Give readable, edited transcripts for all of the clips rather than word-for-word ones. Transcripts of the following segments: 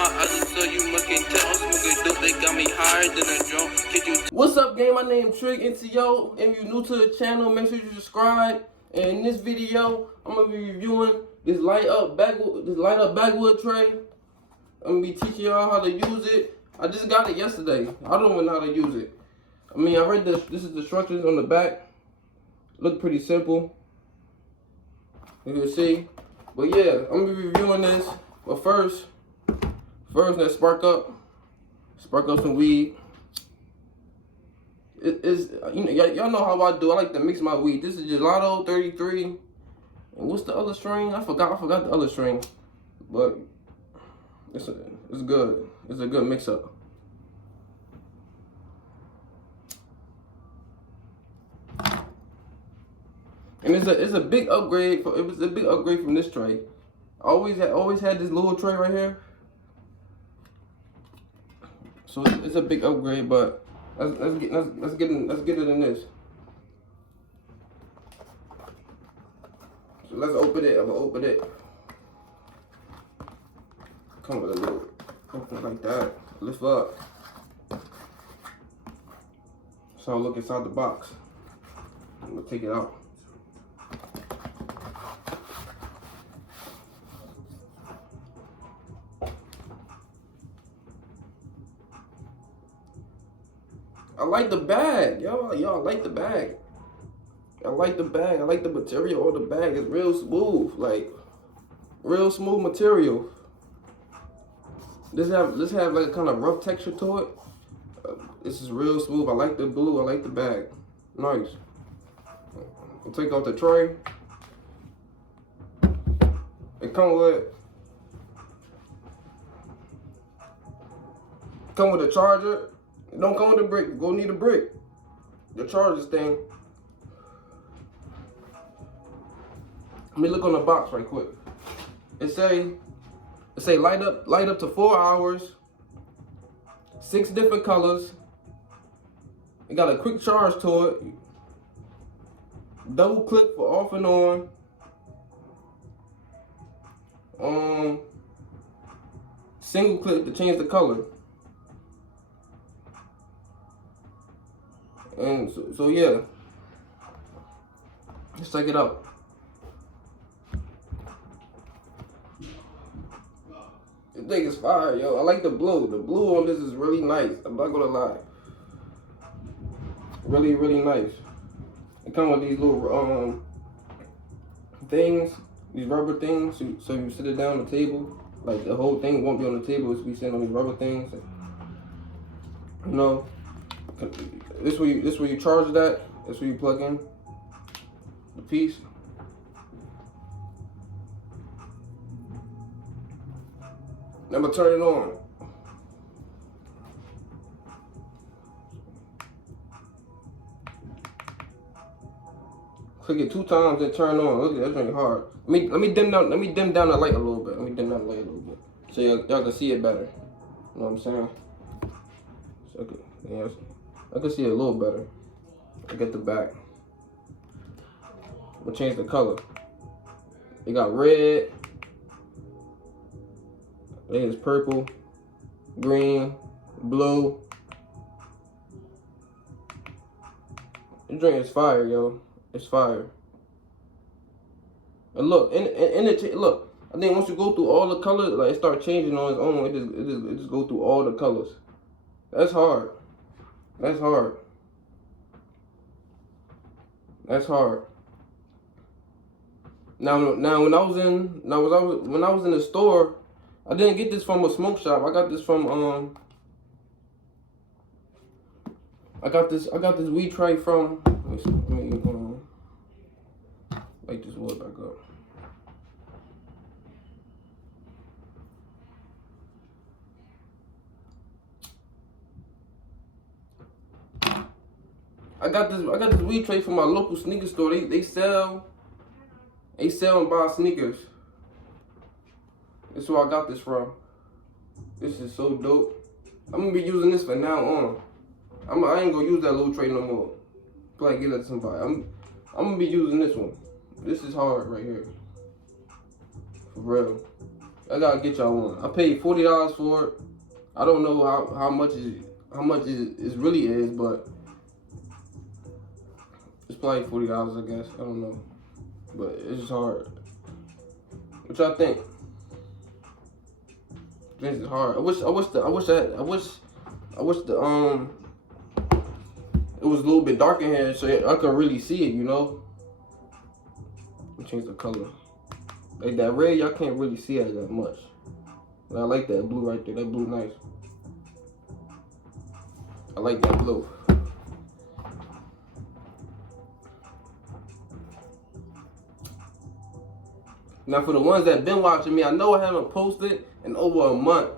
my eyes, so you must can tell. I'm smoking dope, they got me higher than a drone. What's up, gang? My name Trig NCO. If you're new to the channel, make sure you subscribe. And in this video, I'm gonna be reviewing this light up backwood tray. I'm gonna be teaching y'all how to use it. I just got it yesterday. I don't even know how to use it. I mean, I read this is the instructions on the back. Look pretty simple. You can see. But yeah, I'm gonna be reviewing this. But first, let's spark up some weed. It is, you know, y'all know how I do. I like to mix my weed. This is Gelato 33. And what's the other strain? I forgot the other strain. But it's good. It's a good mix up. And it's a big upgrade. It was a big upgrade from this tray. I always had this little tray right here. So it's a big upgrade, but let's get it in this. So let's open it. I'm gonna open it. Come with a little open like that. Lift up. So I'll look inside the box. I'm gonna take it out. I like the bag, y'all like the bag. I like the bag. I like the material on the bag. It's real smooth, like real smooth material. This have like a kind of rough texture to it. This is real smooth. I like the blue. I like the bag. Nice. I'll take out the tray. It come with a charger. It don't come with a brick. You're gonna need a brick. The charger thing. Let me look on the box right quick. It say light up to 4 hours, 6 different colors. It got a quick charge to it. Double click for off and on. Single click to change the color. And so yeah, let's check it out. This thing is fire, yo. I like the blue. The blue on this is really nice. I'm not gonna lie. Really, really nice. It comes with these little things, these rubber things. So you sit it down on the table. Like the whole thing won't be on the table. It's be sitting on these rubber things. You know. This where you charge that. This where you plug in the piece. Now I'm gonna turn it on. Click it 2 times and turn on. Look, that's really hard. Let me dim down the light a little bit. So y'all can see it better. You know what I'm saying? So I can see it a little better. I get the back. We'll change the color. It got red. There's purple, green, blue. The drink is fire, yo. It's fire. And look, look. I think once you go through all the colors, like it start changing on its own. It just go through all the colors. That's hard. That's hard. That's hard. Now when I was in the store, I didn't get this from a smoke shop. I got this from I got this weed tray from. Let me light this wood back up. I got this weed tray from my local sneaker store. They sell and buy sneakers. That's where I got this from. This is so dope. I'm gonna be using this from now on. I ain't gonna use that little tray no more. Probably give that to somebody. I'm gonna be using this one. This is hard right here. For real. I gotta get y'all one. I paid $40 for it. I don't know how much it really is, but it's probably $40, I guess. I don't know, but it's just hard. What y'all think? This is hard. I wish it was a little bit dark in here so I can really see it, you know. Let me change the color. Like that red, y'all can't really see it that much. But I like that blue right there. That blue nice. I like that blue. Now for the ones that been watching me, I know I haven't posted in over a month.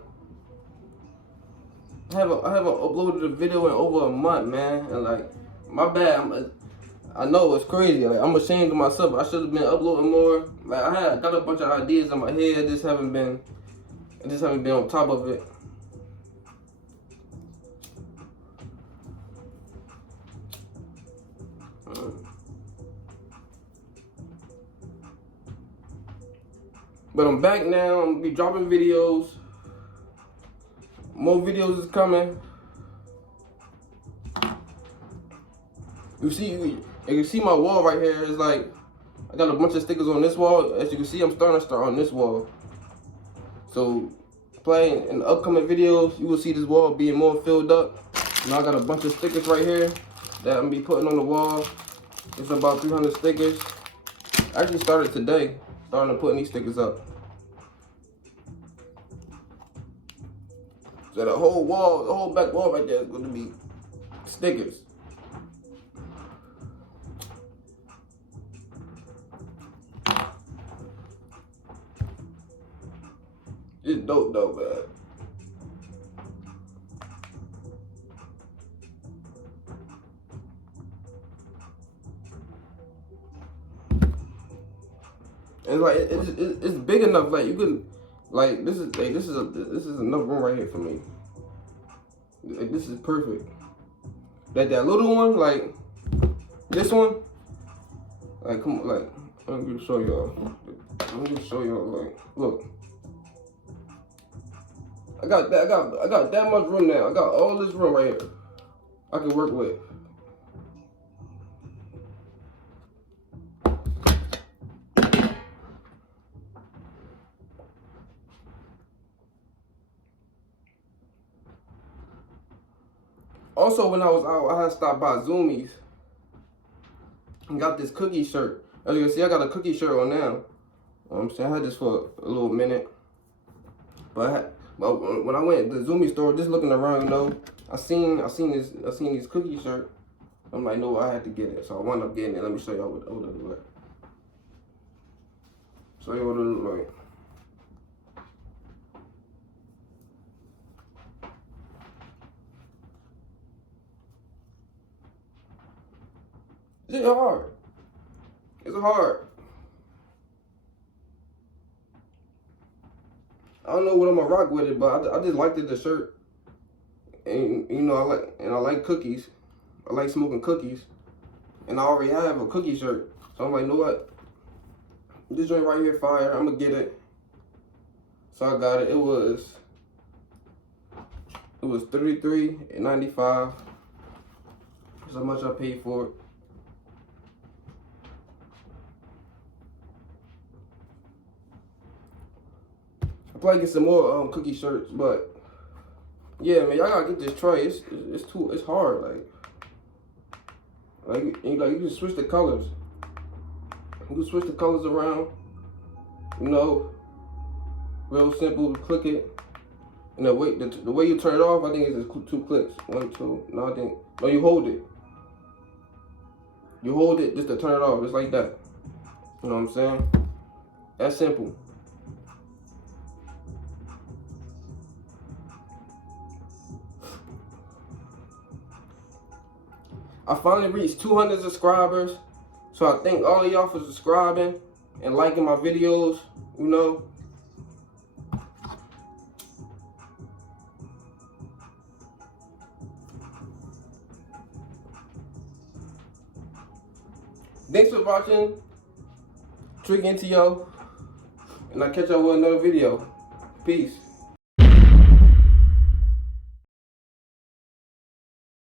I haven't uploaded a video in over a month, man. And like, my bad. I know it's crazy. Like, I'm ashamed of myself. I should have been uploading more. Like, I got a bunch of ideas in my head. I just haven't been on top of it. But I'm back now. I'm gonna be dropping videos. More videos is coming. You can see my wall right here. It's like I got a bunch of stickers on this wall. As you can see, I'm starting to start on this wall. So playing in the upcoming videos, you will see this wall being more filled up. Now I got a bunch of stickers right here that I'm gonna be putting on the wall. It's about 300 stickers. I actually started today, starting to put these stickers up. So the whole wall, the whole back wall right there is going to be stickers. It's dope though, man. And like it's big enough, like you can, like this is enough room right here for me. Like, this is perfect. That little one, like this one, like come on, like I'm gonna show y'all. Like look. I got that much room now. I got all this room right here I can work with. Also, when I was out, I had stopped by Zoomies and got this cookie shirt. As you can see, I got a cookie shirt on now. I'm saying I had this for a little minute, but when I went to the Zoomies store, just looking around, you know, I seen this cookie shirt. I'm like, no, I had to get it, so I wound up getting it. Let me show y'all what it look like. Show you what it look like. It's hard. It's hard. I don't know what I'm gonna rock with it, but I just liked the shirt, and you know I like cookies. I like smoking cookies, and I already have a cookie shirt, so I'm like, you know what? This joint right here, fire. I'm gonna get it. So I got it. It was $33.95. That's how much I paid for it. Probably get some more cookie shirts, but yeah, man, y'all gotta get this tray. It's hard. Like you can switch the colors. You can switch the colors around. You know, real simple. Click it, and the way you turn it off, I think it's just 2 clicks. 1, 2. No, you hold it. You hold it just to turn it off, just like that. You know what I'm saying? That's simple. I finally reached 200 subscribers, so I thank all of y'all for subscribing and liking my videos, you know. Thanks for watching Trick Into Yo, and I'll catch y'all with another video. Peace.